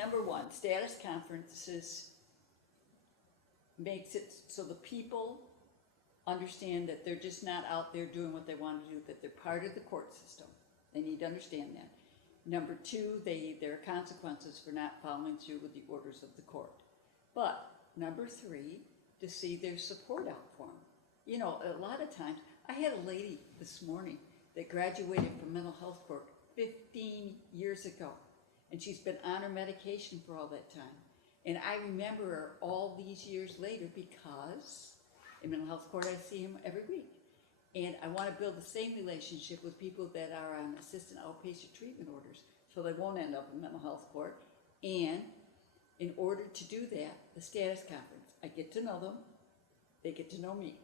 number one, status conferences makes it so the people understand that they're just not out there doing what they want to do, that they're part of the court system. They need to understand that. Number two, there are consequences for not following through with the orders of the court. But number three, to see their support out for them. You know, a lot of times, I had a lady this morning that graduated from mental health court 15 years ago, and she's been on her medication for all that time. And I remember her all these years later because in mental health court I see him every week. And I want to build the same relationship with people that are on assisted outpatient treatment orders so they won't end up in mental health court. And in order to do that, the status conference, I get to know them, they get to know me.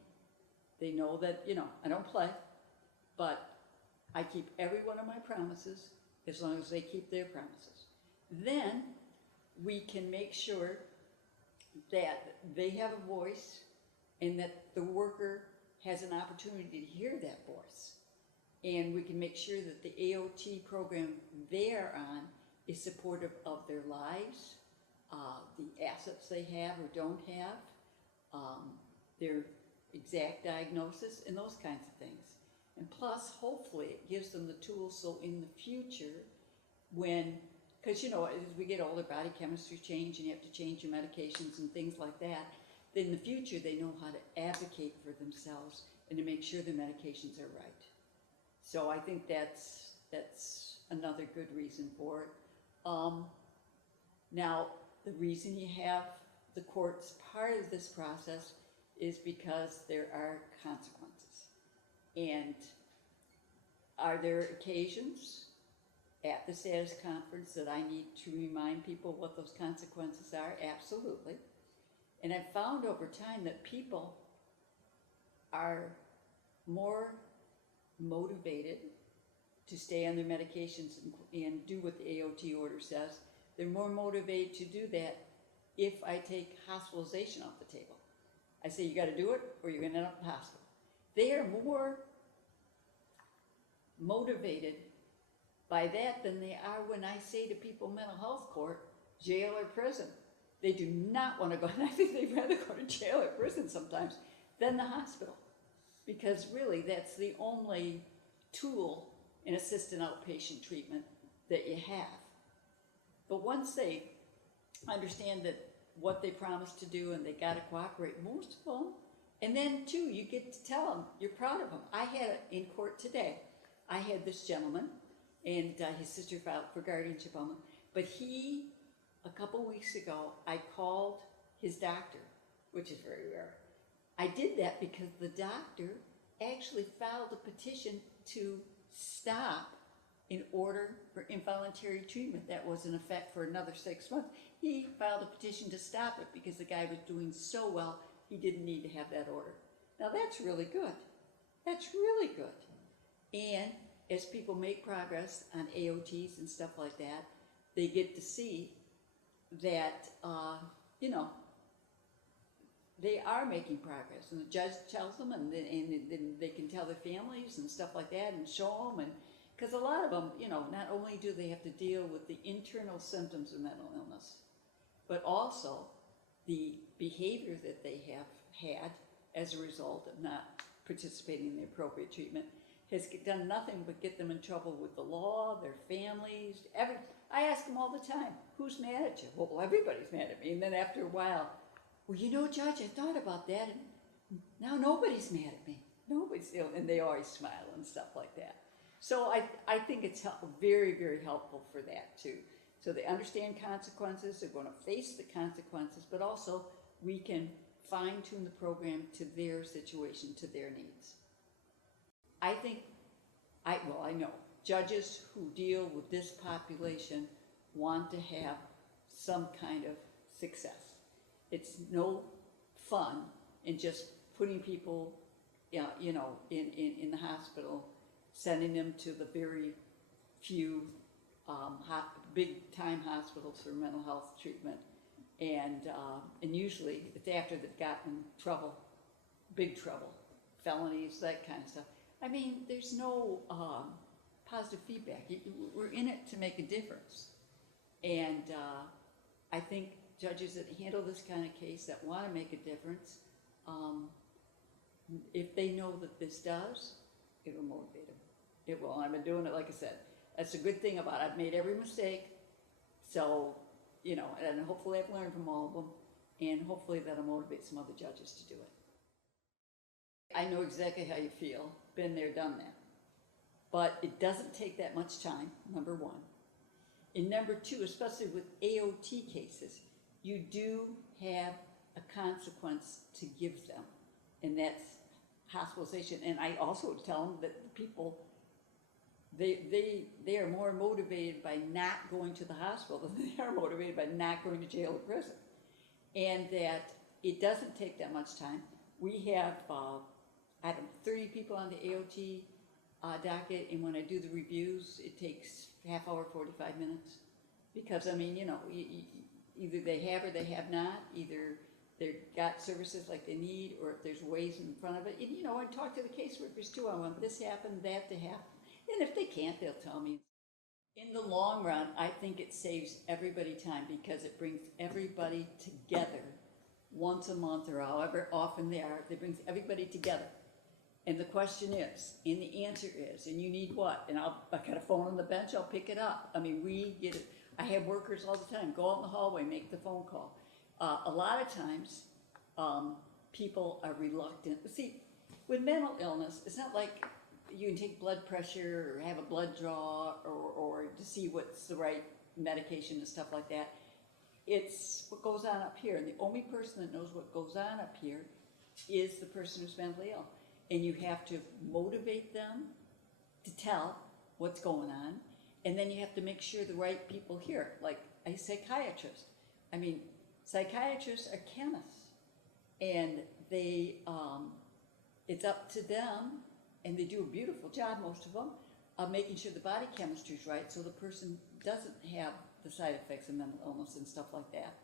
They know that, you know, I don't play, but I keep every one of my promises as long as they keep their promises. Then we can make sure that they have a voice and that the worker has an opportunity to hear that voice. And we can make sure that the AOT program they're on is supportive of their lives, the assets they have or don't have, their exact diagnosis, and those kinds of things. And plus, hopefully, it gives them the tools so in the future when, because you know, as we get older, body chemistry change and you have to change your medications and things like that, then in the future they know how to advocate for themselves and to make sure their medications are right. So I think that's another good reason for it. Now, the reason you have the courts part of this process is because there are consequences. And are there occasions at the status conference that I need to remind people what those consequences are? Absolutely. And I've found over time that people are more motivated to stay on their medications and do what the AOT order says. They're more motivated to do that if I take hospitalization off the table. I say, you got to do it or you're going to end up in the hospital. They are more motivated by that than they are when I say to people, mental health court, jail or prison. They do not want to go, and I think they'd rather go to jail or prison sometimes than the hospital. Because really, that's the only tool in assisted outpatient treatment that you have. But once they understand that what they promised to do and they got to cooperate, most of them, and then too, you get to tell them you're proud of them. I had in court today, I had this gentleman, and his sister filed for guardianship on him, but he, a couple weeks ago, I called his doctor, which is very rare. I did that because the doctor actually filed a petition to stop in order for involuntary treatment that was in effect for another 6 months. He filed a petition to stop it because the guy was doing so well, he didn't need to have that order. Now that's really good. That's really good. And as people make progress on AOTs and stuff like that, they get to see that, you know, they are making progress. And the judge tells them, and then they can tell their families and stuff like that and show them. And because a lot of them, you know, not only do they have to deal with the internal symptoms of mental illness, but also the behavior that they have had as a result of not participating in the appropriate treatment has done nothing but get them in trouble with the law, their families, I ask them all the time, who's mad at you? Well, everybody's mad at me. And then after a while, well, you know, Judge, I thought about that, and now nobody's mad at me. Nobody's, and they always smile and stuff like that. So I think it's very, very helpful for that too. So they understand consequences, they're going to face the consequences, but also we can fine-tune the program to their situation, to their needs. I think, I know, judges who deal with this population want to have some kind of success. It's no fun in just putting people, you know, in the hospital, sending them to the very few big-time hospitals for mental health treatment, and usually it's after they've gotten trouble, big trouble, felonies, that kind of stuff. I mean, there's no positive feedback. We're in it to make a difference, and I think judges that handle this kind of case, that want to make a difference, if they know that this does, it'll motivate them. It will. I've been doing it, like I said. That's a good thing about it. I've made every mistake, so, you know, and hopefully I've learned from all of them, and hopefully that'll motivate some other judges to do it. I know exactly how you feel. Been there, done that. But it doesn't take that much time, number one. And number two, especially with AOT cases, you do have a consequence to give them, and that's hospitalization. And I also tell them that the people, they are more motivated by not going to the hospital than they are motivated by not going to jail or prison. And that it doesn't take that much time. We have, I don't know, 30 people on the AOT docket, and when I do the reviews, it takes half hour, 45 minutes. Because, I mean, you know, either they have or they have not, either they've got services like they need, or if there's ways in front of it. And, you know, I talk to the caseworkers too. I want this happen, that to happen. And if they can't, they'll tell me. In the long run, I think it saves everybody time because it brings everybody together once a month or however often they are. It brings everybody together. And the question is, and the answer is, and you need what? And I got a phone on the bench, I'll pick it up. I mean, we get it. I have workers all the time, go out in the hallway, make the phone call. A lot of times, people are reluctant. See, with mental illness, it's not like you can take blood pressure or have a blood draw or to see what's the right medication and stuff like that. It's what goes on up here. And the only person that knows what goes on up here is the person who's mentally ill. And you have to motivate them to tell what's going on. And then you have to make sure the right people hear it, like a psychiatrist. I mean, psychiatrists are chemists. And they, it's up to them, and they do a beautiful job, most of them, of making sure the body chemistry is right so the person doesn't have the side effects of mental illness and stuff like that.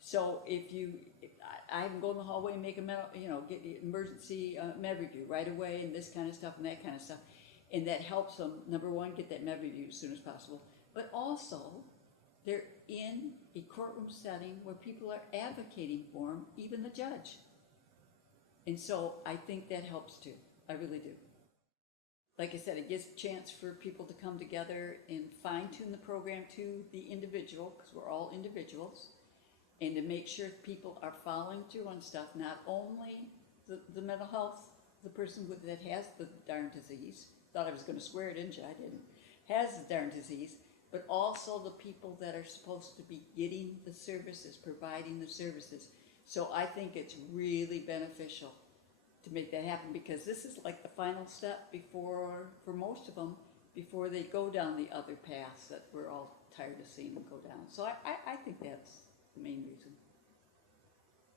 So if I can go in the hallway and make a get the emergency med review right away and this kind of stuff and that kind of stuff. And that helps them, number one, get that med review as soon as possible. But also, they're in a courtroom setting where people are advocating for them, even the judge. And so I think that helps too. I really do. Like I said, it gives a chance for people to come together and fine-tune the program to the individual, because we're all individuals, and to make sure people are following through on stuff, not only the mental health, the person that has the darn disease, thought I was going to swear, didn't you? I didn't. Has the darn disease, but also the people that are supposed to be getting the services, providing the services. So I think it's really beneficial to make that happen, because this is like the final step before, for most of them, before they go down the other paths that we're all tired of seeing them go down. So I think that's the main reason.